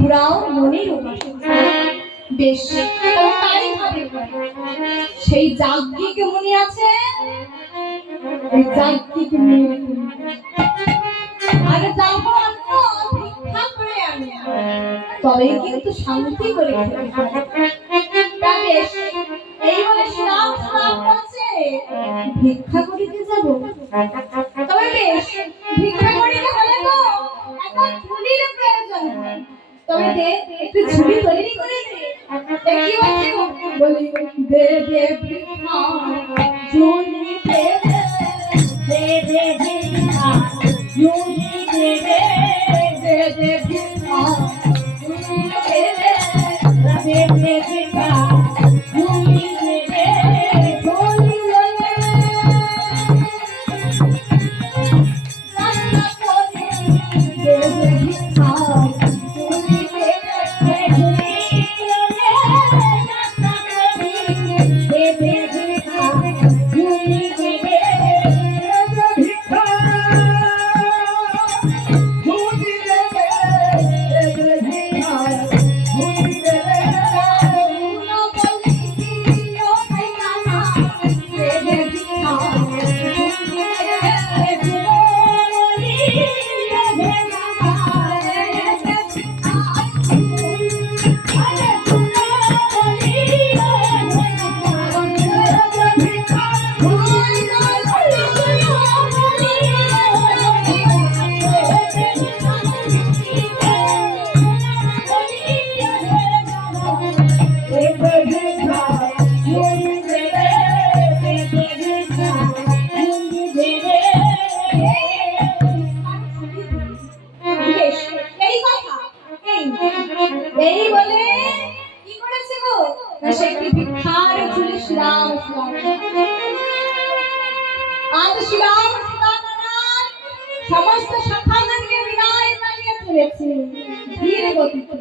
পুরাও মনের উপাসক। বেশ, তাই হবে। সেই যাজ্ঞিক মুনি আছে, ওই যাজ্ঞিক মুনি আর যাবো ভিক্ষা করে আনি, তবে কিন্তু শান্তি করে খেতে পারে। তা বেশ, এই বলে শ্রাপ শ্রাপ আছে, ভিক্ষা করিতে যাব। তবে বেশ, ভিক্ষা করিতে হলে তো একটা ঝুলির প্রয়োজন হয়। তবে দে, একটু ঝুলি তৈরি করে দে। কি বলছি? বলি দে দে ভিক্ষা, ঝুলি দে দে দে ভিক্ষা, ঝুলি দে দে দে দে ভিক্ষা, ঝুলি দে দে দে দে ভিক্ষা, ঝুলি দে দে ঝুলি দে দে। রাস্তা করে দে দে ভিক্ষা, ঝুলি দে দে ঝুলি দে দে। রাস্তা করে দে দে ভিক্ষা, ঝুলি দে দে ভিক্ষা, ঝুলি দে দে ভিক্ষা, ঝুলি দে দে। না বলি ও ভাই কানা, দে দে ভিক্ষা, ঝুলি দে দে। বলি দে দে কানা, দে দে ভিক্ষা, আরে শুনো বলি দে দে ভিক্ষা, বলি না বলি শুনো বলি দে দে ভিক্ষা, দে দে ভিক্ষা, ঝুলি দে দে দে দে ভিক্ষা, ঝুলি দে দে। বেশ, এই কথা, এই বলে কি করেছে গো? না সে একটি ভিক্ষার ঝুলি শ্রাম শ্রাম। আজ শ্রাম শ্রাম সমস্ত শাখাগণকে বিদায় জানিয়ে চলেছে ধীর গতিতে।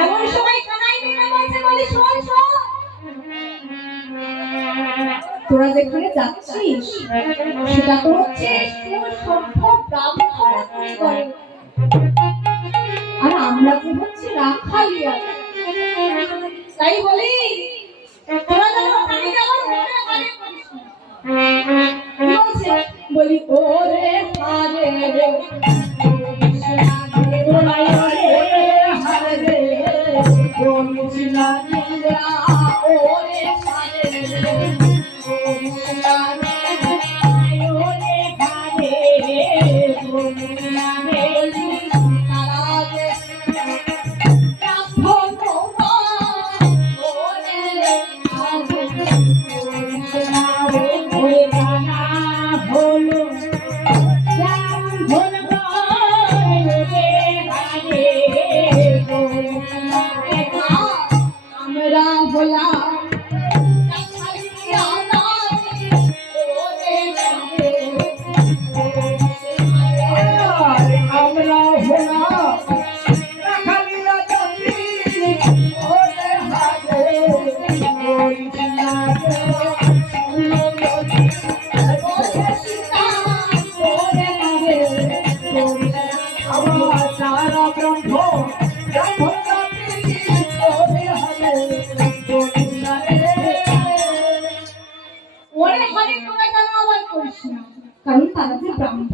এমন সময় কানাই মিলে বলছে, বলি শোন শোন, তোরা যেখানে যাচ্ছিস সেটা তো হচ্ছে সভ্য ব্রাহ্মণ করে, আর আমরা তো হচ্ছে রাখালিয়া। তাই বলি তোরা যেন ওখানে যাওয়ার মনে হারে করিস না। কি বলছে? বলি ওরে হারে রে, ওরে হারে রে, করিস না নিন্দা, ওরে হারে রে, করিস না নিন্দা, ওরে হারে রে, করিস না নিন্দা। তারা যে ব্রাহ্মণ ওরে হারে করিস না রে, ওরে জানা হলো ব্রাহ্মণ রে হারে করিস না রে। আমরা হলাম রাখালিয়া জাতি, ওরে হারে করিস না রে। আমরা হলাম রাখালিয়া জাতি, ওরে হারে করিস না রে। ওরে সীতা, ওরে হারে করিস না। আমার তারা ব্রহ্ম ব্রাহ্মণ জাতি, ওরে হারে করিস না রে। ওরে হারে তোরা কেন আবার করিস না? কারণ তারা যে ব্রাহ্মণ